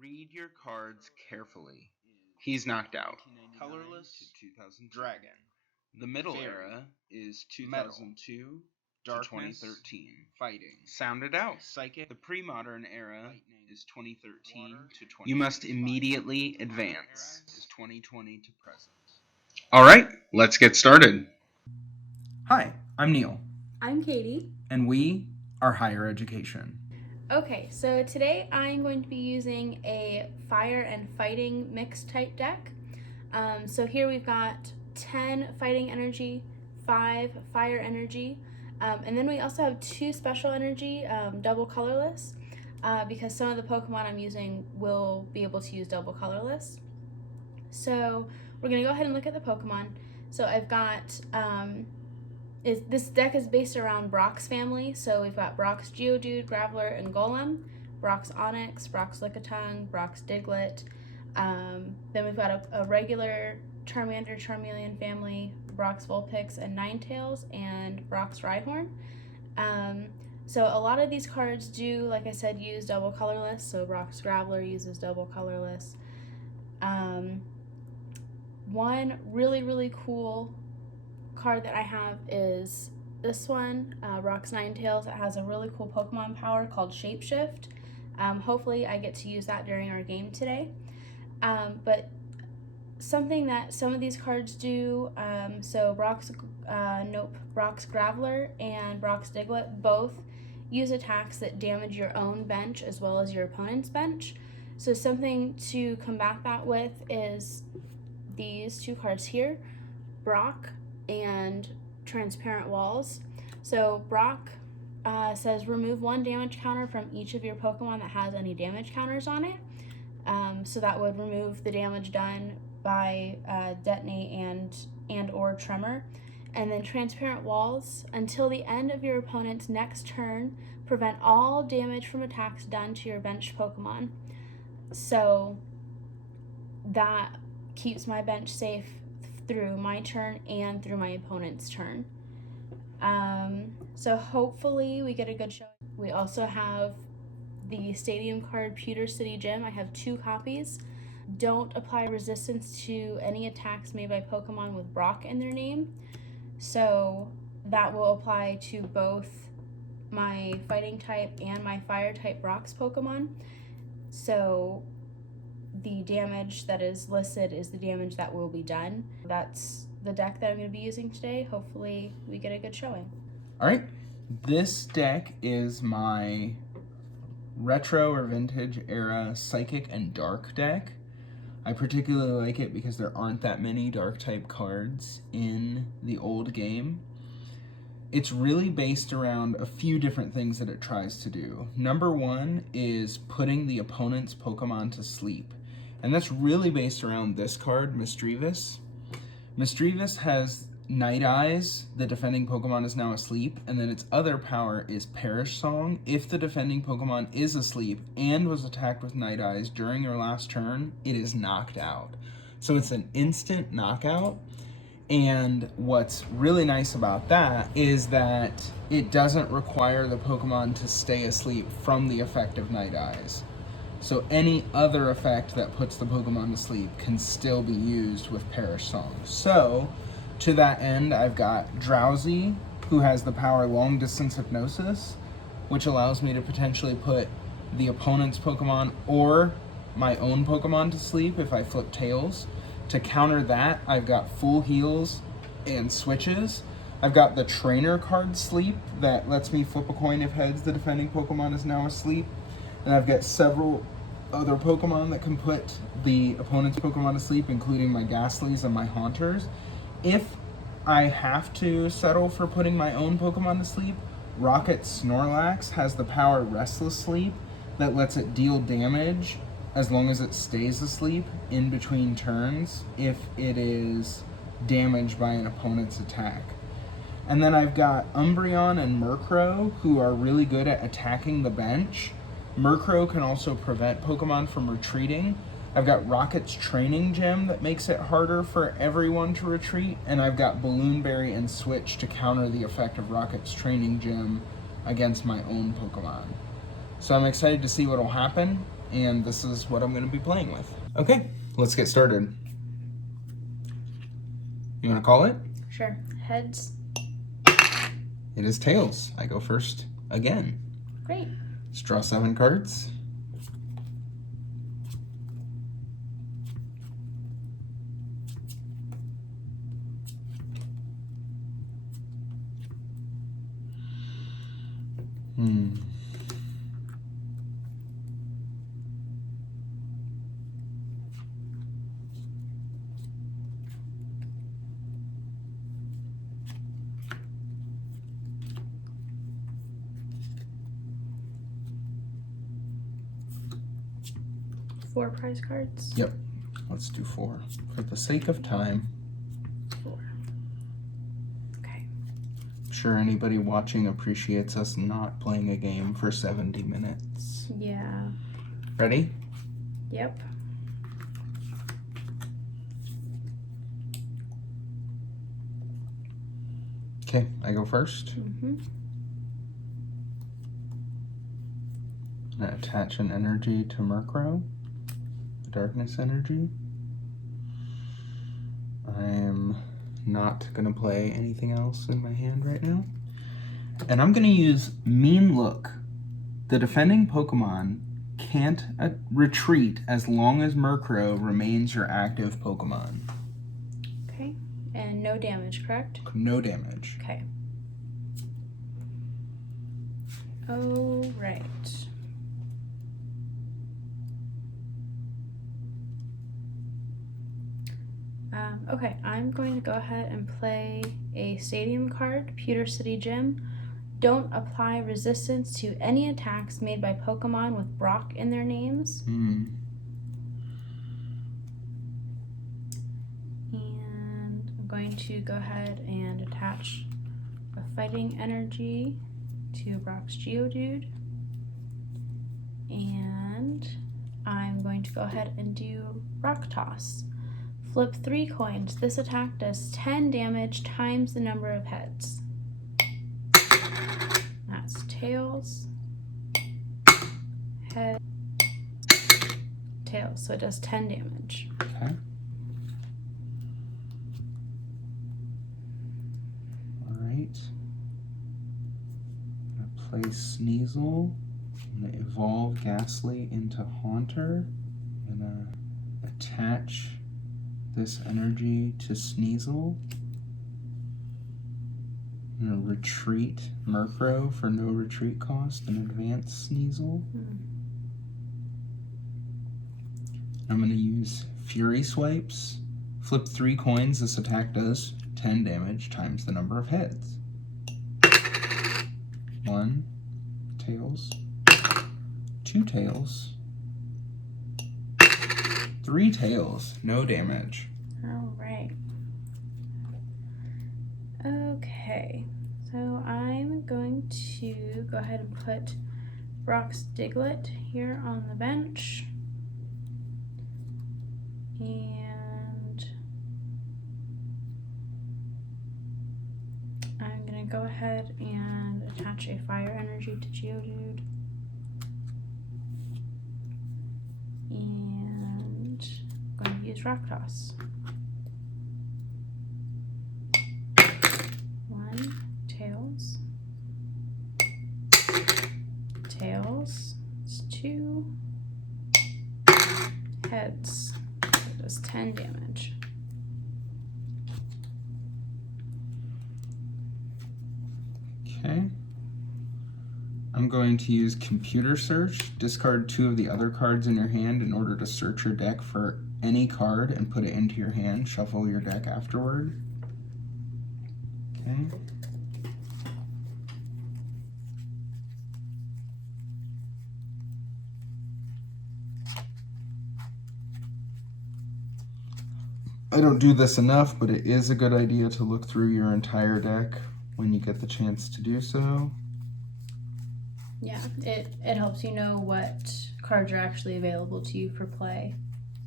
Read your cards carefully. He's knocked out. Colorless, 2000 Dragon. The Middle Era is 2002 to 2013. Fighting. Sound it out. Psychic. The Pre-Modern Era is 2013 to 20. You must immediately advance. Is 2020 to present. All right, let's get started. Hi, I'm Neal. I'm Kaitie. And we are Higher Education. Okay, so today I'm going to be using a fire and fighting mixed type deck. So here we've got 10 fighting energy, 5 fire energy, and then we also have 2 special energy, double colorless, because some of the Pokemon I'm using will be able to use double colorless. So we're going to go ahead and look at the Pokemon. So I've got... this deck is based around Brock's family, so we've got Brock's Geodude, Graveler, and Golem, Brock's Onix, Brock's Lickitung, Brock's Diglett. Then we've got a regular Charmander, Charmeleon family, Brock's Vulpix and Ninetales, and Brock's Rhyhorn. So a lot of these cards do, like I said, use double colorless, so Brock's Graveler uses double colorless. One really cool card that I have is this one, Brock's Ninetales. It has a really cool Pokemon power called Shapeshift. Hopefully I get to use that during our game today. But something that some of these cards do, so Brock's Graveler and Brock's Diglett both use attacks that damage your own bench as well as your opponent's bench. So something to combat that with is these 2 cards here, Brock and Transparent Walls. So Brock says remove 1 damage counter from each of your Pokemon that has any damage counters on it. So that would remove the damage done by Detonate and or Tremor. And then Transparent Walls, until the end of your opponent's next turn, prevent all damage from attacks done to your bench Pokemon. So that keeps my bench safe through my turn and through my opponent's turn. So hopefully we get a good show. We also have the Stadium card Pewter City Gym. I have 2 copies. Don't apply resistance to any attacks made by Pokemon with Brock in their name. So that will apply to both my fighting type and my fire type Brock's Pokemon. So the damage that is listed is the damage that will be done. That's the deck that I'm going to be using today. Hopefully we get a good showing. All right, this deck is my retro or vintage era psychic and dark deck. I particularly like it because there aren't that many dark type cards in the old game. It's really based around a few different things that it tries to do. Number 1 is putting the opponent's Pokemon to sleep. And that's really based around this card, Misdreavus. Misdreavus has Night Eyes, the defending Pokemon is now asleep, and then its other power is Perish Song. If the defending Pokemon is asleep and was attacked with Night Eyes during your last turn, it is knocked out. So it's an instant knockout, and what's really nice about that is that it doesn't require the Pokemon to stay asleep from the effect of Night Eyes. So any other effect that puts the Pokemon to sleep can still be used with Perish Song. So, to that end, I've got Drowsy, who has the power Long Distance Hypnosis, which allows me to potentially put the opponent's Pokemon or my own Pokemon to sleep if I flip tails. To counter that, I've got Full Heals and Switches. I've got the Trainer card Sleep that lets me flip a coin if heads the defending Pokemon is now asleep. And I've got several other Pokemon that can put the opponent's Pokemon to sleep, including my Ghastlies and my Haunters. If I have to settle for putting my own Pokemon to sleep, Rocket Snorlax has the power Restless Sleep that lets it deal damage as long as it stays asleep in between turns if it is damaged by an opponent's attack. And then I've got Umbreon and Murkrow, who are really good at attacking the bench. Murkrow can also prevent Pokemon from retreating. I've got Rocket's Training Gem that makes it harder for everyone to retreat, and I've got Balloonberry and Switch to counter the effect of Rocket's Training Gem against my own Pokemon. So I'm excited to see what will happen. and this is what I'm going to be playing with. Okay, let's get started. You want to call it? Sure. Heads. It is tails. I go first again. Great. Let's draw 7 cards. Four prize cards. Yep. Let's do 4 for the sake of time. 4. Okay. I'm sure anybody watching appreciates us not playing a game for 70 minutes. Yeah. Ready? Yep. Okay, I go first. Mm-hmm. I'm going to attach an energy to Murkrow, the darkness energy. I am not going to play anything else in my hand right now. And I'm going to use Mean Look. The defending Pokemon can't retreat as long as Murkrow remains your active Pokemon. Okay. And no damage, correct? No damage. Okay. Oh, right. Okay, I'm going to go ahead and play a stadium card, Pewter City Gym. Don't apply resistance to any attacks made by Pokemon with Brock in their names. And I'm going to go ahead and attach a fighting energy to Brock's Geodude. And I'm going to go ahead and do Rock Toss. Flip 3 coins. This attack does 10 damage times the number of heads. That's tails, head, tails. So it does 10 damage. Okay. Alright. I'm going to play Sneasel. I'm going to evolve Ghastly into Haunter. I'm going to attach this energy to Sneasel. I'm going to retreat Murkrow for no retreat cost and advance Sneasel. I'm going to use Fury Swipes. Flip 3 coins. This attack does 10 damage times the number of heads. 1 tails, 2 tails, 3 tails, no damage. All right. Okay, so I'm going to go ahead and put Brock's Diglett here on the bench. And I'm going to go ahead and attach a fire energy to Geodude. And I'm going to use Rock Toss. 1, tails. Tails. It's 2. Heads. It does 10 damage. Okay. I'm going to use Computer Search. Discard 2 of the other cards in your hand in order to search your deck for any card and put it into your hand. Shuffle your deck afterward. Okay. I don't do this enough, but it is a good idea to look through your entire deck when you get the chance to do so. Yeah, it helps you know what cards are actually available to you for play.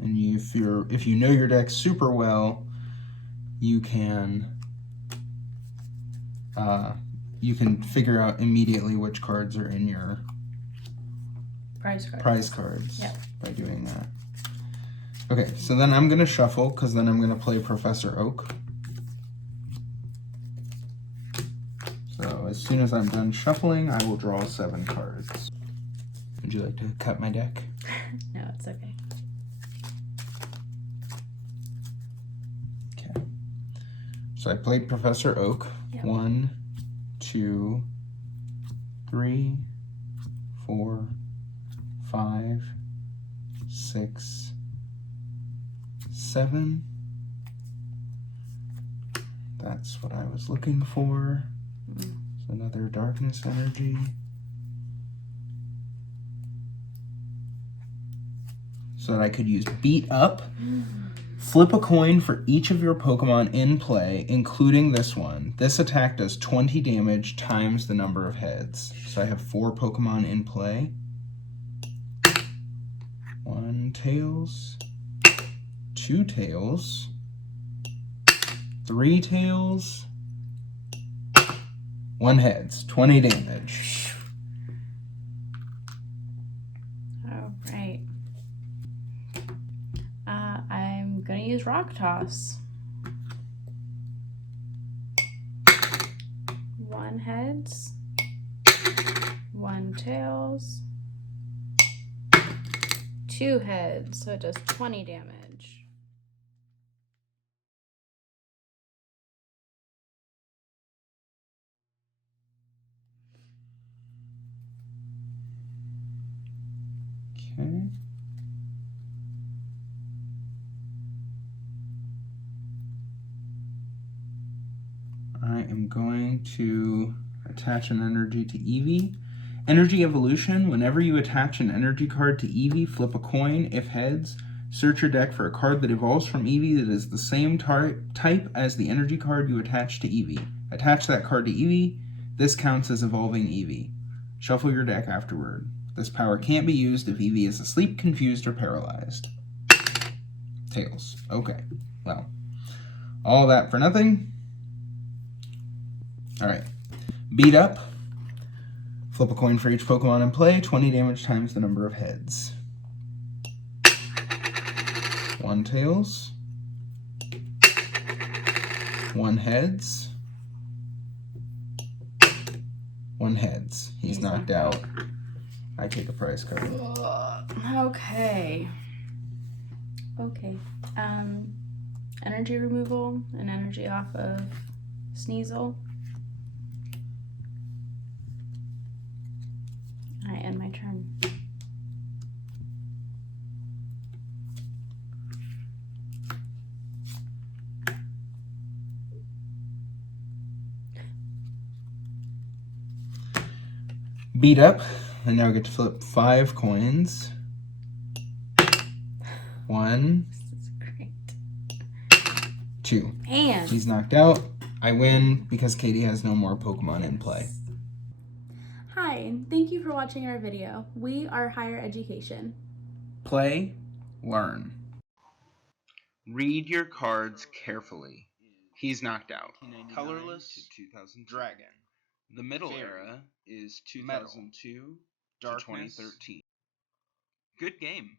And if you know your deck super well, you can figure out immediately which cards are in your prize cards Yep. by doing that. Okay, so then I'm going to shuffle because then I'm going to play Professor Oak. So as soon as I'm done shuffling, I will draw 7 cards. Would you like to cut my deck? No, it's okay. Okay. So I played Professor Oak. Yep. 1, 2, 3, 4, 5, 6, 7. That's what I was looking for. So another darkness energy. So that I could use Beat Up. Flip a coin for each of your Pokemon in play, including this one. This attack does 20 damage times the number of heads. So I have 4 Pokemon in play. 1 Tails, 2 Tails, 3 Tails, 1 Heads, 20 damage. All right. I'm gonna use Rock Toss. 1 Heads, 1 Tails, 2 Heads, so it does 20 damage. Okay. I am going to attach an energy to Eevee. Energy Evolution, whenever you attach an energy card to Eevee, flip a coin. If heads, search your deck for a card that evolves from Eevee that is the same type as the energy card you attach to Eevee. Attach that card to Eevee. This counts as evolving Eevee. Shuffle your deck afterward. This power can't be used if Eevee is asleep, confused, or paralyzed. Tails. Okay. Well, all that for nothing. Alright. Beat Up. Flip a coin for each Pokemon in play. 20 damage times the number of heads. 1 Tails. 1 Heads. 1 Heads. He's knocked out. I take a prize card. Okay. Energy removal and energy off of Sneasel. I end my turn. Beat Up. I now get to flip 5 coins. 1. This is great. 2. And He's knocked out. I win because Kaitie has no more Pokemon in play. hi, thank you for watching our video. We are Higher Education. Play, learn. Read your cards carefully. He's knocked out. Colorless Dragon. The middle era is 2002 to 2013. Good game.